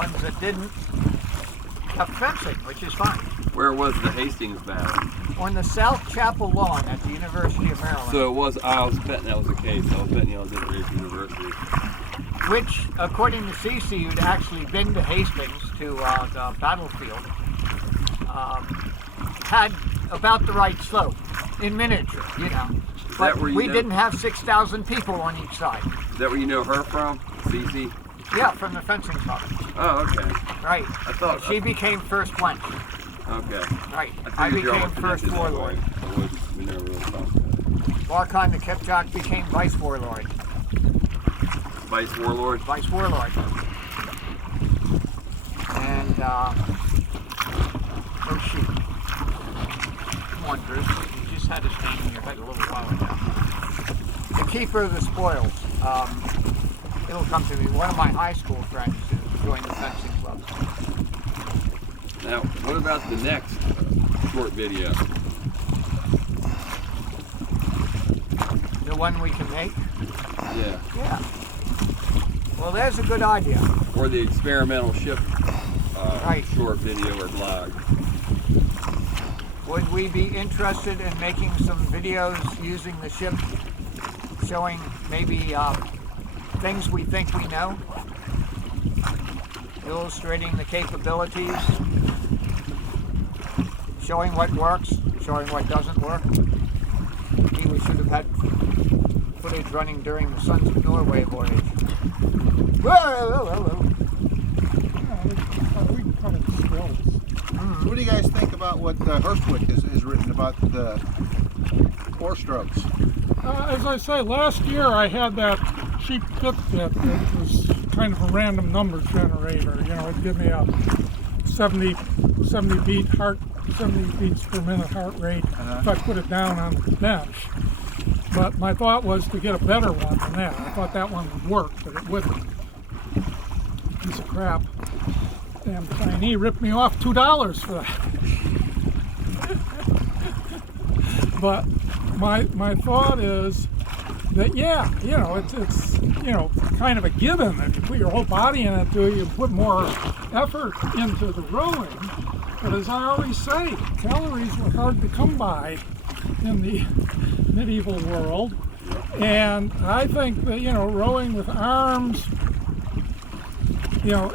ones that didn't kept fencing, which is fine. Where was the Hastings battle? On the South Chapel lawn at the University of Maryland. So it was, I was betting that was the case. I was betting y'all didn't raise the university. Which, according to Cece, who'd actually been to Hastings, to the battlefield, had about the right slope, in miniature, you know. But we didn't have 6,000 people on each side. Is that where you know her from, Cece? Yeah, from the fencing club. Oh, okay. Right. I thought she became first wench. Okay. Right. I became first warlord. We never really talked about it. Barkon the Kipchak became vice warlord. Vice warlord? Vice warlord. And, oh shoot. Come on, Bruce. You just had his name in your head a little while ago. The keeper of the spoils. It'll come to me. One of my high school friends who joined the fencing club. Now, what about the next short video? The one we can make? Yeah. Yeah. Well, there's a good idea. Or the experimental ship right. Short video or blog. Would we be interested in making some videos using the ship, showing maybe things we think we know, illustrating the capabilities, showing what works, showing what doesn't work? Maybe we should have had footage running during the Sons of Norway voyage. Whoa, whoa, whoa, whoa. We can cut it stills. What do you guys think about what Herstwick has written about the four strokes? As I say, last year I had that cheap Fitbit that was kind of a random number generator. You know, it'd give me a 70 beats per minute heart rate if I put it down on the bench. But my thought was to get a better one than that. I thought that one would work, but it wouldn't. Piece of crap. Damn Chinese ripped me off $2 for that. But my thought is that, yeah, you know, it's you know, kind of a given that you put your whole body in it, you put more effort into the rowing. But as I always say, calories were hard to come by in the medieval world. And I think that, you know, rowing with arms, you know,